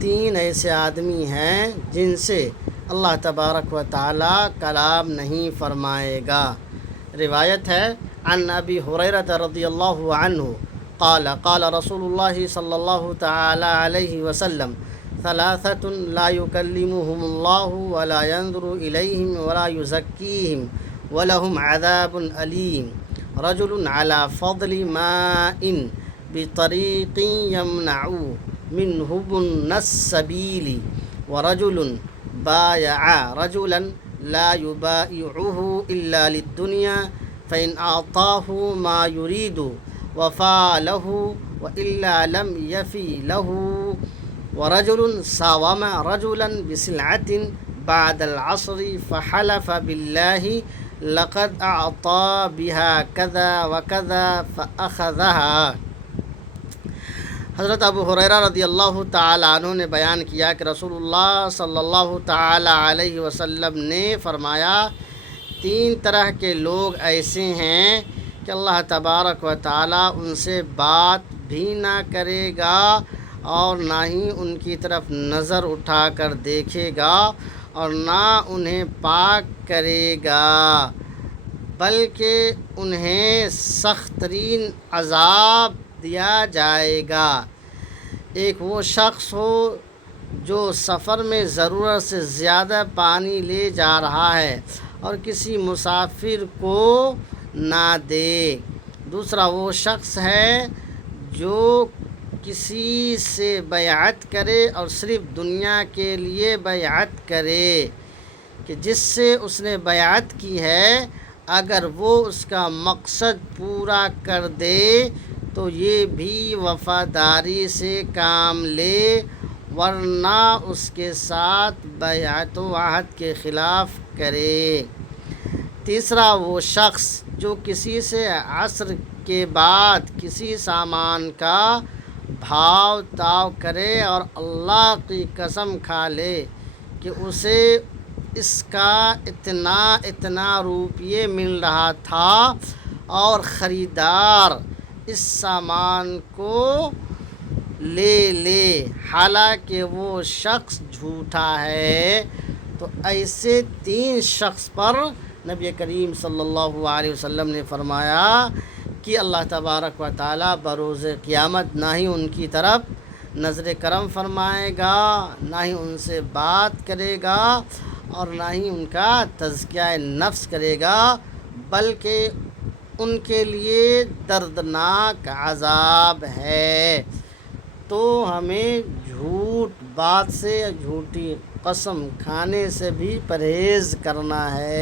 تین ایسے آدمی ہیں جن سے اللہ تبارک و تعالی کلام نہیں فرمائے گا۔ روایت ہے عن ابی ہریرہ رضی اللہ عنہ قال قال رسول اللہ صلی اللہ تعالی علیہ وسلم ثلاثة لا يكلمهم الله ولا ينظر إليهم ولا يزكيهم ولهم عذاب أليم رجل على فضل ماء بطريق يمنع منه ابن السبيل ورجل بايع رجلا لا يبايعه إلا للدنيا فإن أعطاه ما يريد وفى له وإلا لم يفي له ورجل ساوم رجلا بسلعة بعد العصر فحلف بالله لقد أعطى بها كذا وكذا فأخذها۔ حضرت ابو ہریرہ رضی اللہ تعالیٰ عنہ نے بیان کیا کہ رسول اللہ صلی اللہ تعالیٰ علیہ وسلم نے فرمایا، تین طرح کے لوگ ایسے ہیں کہ اللہ تبارک و تعالیٰ ان سے بات بھی نہ کرے گا اور نہ ہی ان کی طرف نظر اٹھا کر دیکھے گا اور نہ انہیں پاک کرے گا، بلکہ انہیں سخت ترین عذاب دیا جائے گا۔ ایک وہ شخص ہو جو سفر میں ضرورت سے زیادہ پانی لے جا رہا ہے اور کسی مسافر کو نہ دے۔ دوسرا وہ شخص ہے جو کسی سے بیعت کرے اور صرف دنیا کے لیے بیعت کرے کہ جس سے اس نے بیعت کی ہے اگر وہ اس کا مقصد پورا کر دے تو یہ بھی وفاداری سے کام لے، ورنہ اس کے ساتھ بیعت و عہد کے خلاف کرے۔ تیسرا وہ شخص جو کسی سے عصر کے بعد کسی سامان کا بھاؤ تاؤ کرے اور اللہ کی قسم کھا لے کہ اسے اس کا اتنا روپیے مل رہا تھا اور خریدار اس سامان کو لے حالانکہ وہ شخص جھوٹا ہے، تو ایسے تین شخص پر نبی کریم صلی اللہ علیہ وسلم نے فرمایا کہ اللہ تبارک و تعالیٰ بروز قیامت نہ ہی ان کی طرف نظر کرم فرمائے گا، نہ ہی ان سے بات کرے گا اور نہ ہی ان کا تزکیہ نفس کرے گا، بلکہ ان کے لیے دردناک عذاب ہے۔ تو ہمیں جھوٹ بات سے یا جھوٹی قسم کھانے سے بھی پرہیز کرنا ہے۔